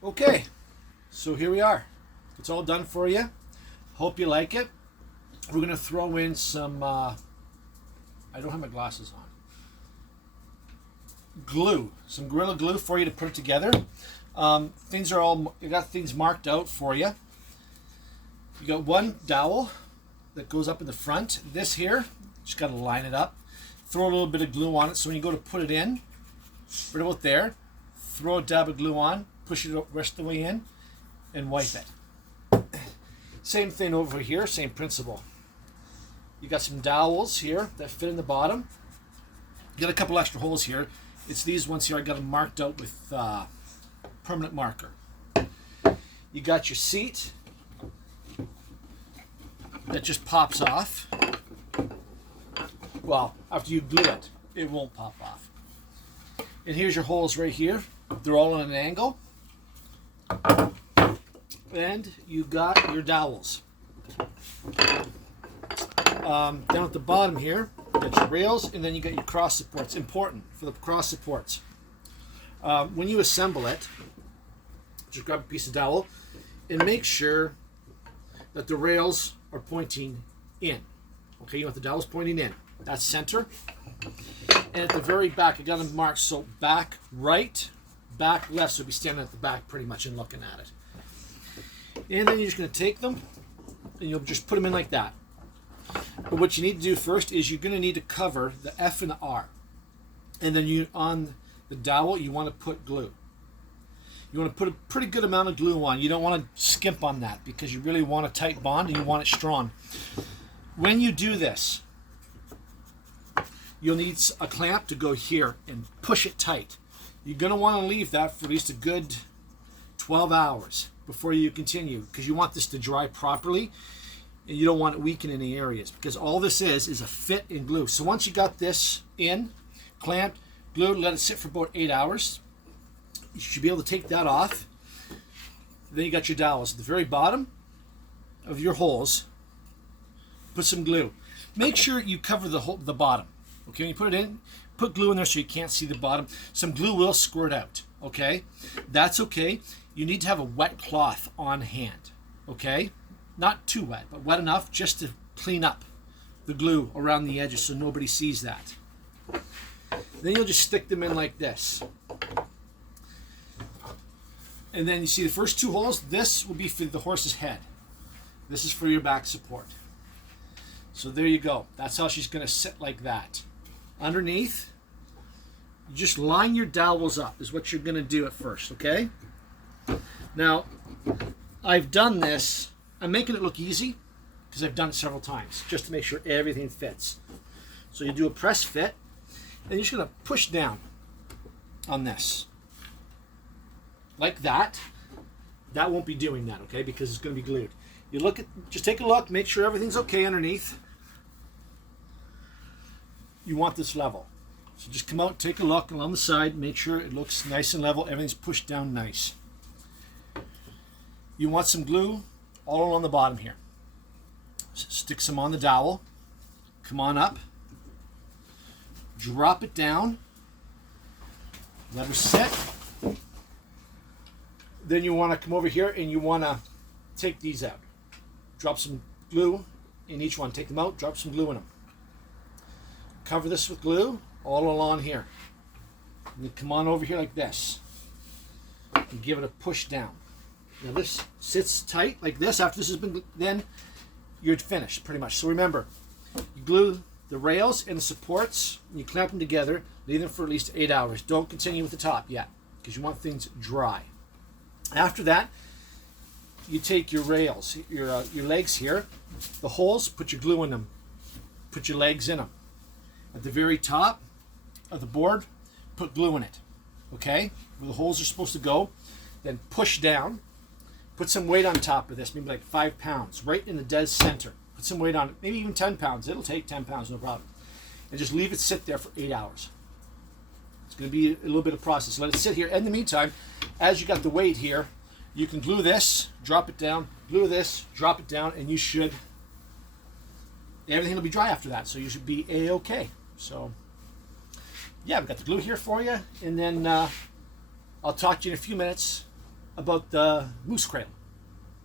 Okay, so here we are. It's all done for you. Hope you like it. We're going to throw in some, I don't have my glasses on, glue. Some Gorilla Glue for you to put it together. Things are all, you got things marked out for you. You got one dowel that goes up in the front. This here, just got to line it up. Throw a little bit of glue on it so when you go to put it in, put it out there, throw a dab of glue on, push it rest of the way in, and wipe it. Same thing over here, same principle. You got some dowels here that fit in the bottom. You got a couple extra holes here. It's these ones here I got them marked out with permanent marker. You got your seat that just pops off. Well, after you glue it, it won't pop off. And here's your holes right here. They're all on an angle. And you got your dowels. Down at the bottom here, you got your rails, and then you got your cross supports. Important for the cross supports. When you assemble it, just grab a piece of dowel and make sure that the rails are pointing in. Okay, you want the dowels pointing in. That's center. And at the very back, you got them marked so back right, back left, so you'll be standing at the back pretty much and looking at it. And then you're just going to take them and you'll just put them in like that. But what you need to do first is you're going to need to cover the F and the R. And then you on the dowel, you want to put glue. You want to put a pretty good amount of glue on. You don't want to skimp on that because you really want a tight bond and you want it strong. When you do this, you'll need a clamp to go here and push it tight. You're going to want to leave that for at least a good 12 hours before you continue because you want this to dry properly and you don't want it weak in any areas because all this is a fit and glue. So once you got this in, clamped, glued, let it sit for about 8 hours. You should be able to take that off. Then you got your dowels. At the very bottom of your holes, put some glue. Make sure you cover the bottom. Okay, when you put it in, put glue in there so you can't see the bottom. Some glue will squirt out, okay? That's okay. You need to have a wet cloth on hand, okay? Not too wet, but wet enough just to clean up the glue around the edges so nobody sees that. Then you'll just stick them in like this. And then you see the first two holes, this will be for the horse's head. This is for your back support. So there you go. That's how she's going to sit like that. Underneath, you just line your dowels up is what you're going to do at first, okay? Now, I've done this. I'm making it look easy because I've done it several times just to make sure everything fits. So you do a press fit, and you're just going to push down on this. Like that. That won't be doing that, okay, because it's going to be glued. You look at, just take a look, make sure everything's okay underneath. You want this level. So just come out, take a look along the side, make sure it looks nice and level, everything's pushed down nice. You want some glue all along the bottom here. Stick some on the dowel, come on up, drop it down, let her sit. Then you want to come over here and you want to take these out. Drop some glue in each one, take them out, drop some glue in them. Cover this with glue all along here. And then come on over here like this. And give it a push down. Now this sits tight like this. After this has been, then you're finished pretty much. So remember, you glue the rails and the supports, and you clamp them together, leave them for at least 8 hours. Don't continue with the top yet, because you want things dry. After that, you take your rails, your legs here, the holes, put your glue in them, put your legs in them. At the very top of the board, put glue in it, okay? Where the holes are supposed to go. Then push down, put some weight on top of this, maybe like 5 pounds, right in the dead center. Put some weight on it, maybe even 10 pounds. It'll take 10 pounds, no problem. And just leave it sit there for 8 hours. It's going to be a little bit of process. Let it sit here. In the meantime, as you got the weight here, you can glue this, drop it down, glue this, drop it down, and you should, everything will be dry after that. So you should be A-okay. So, yeah, we've got the glue here for you. And then I'll talk to you in a few minutes about the moose cradle.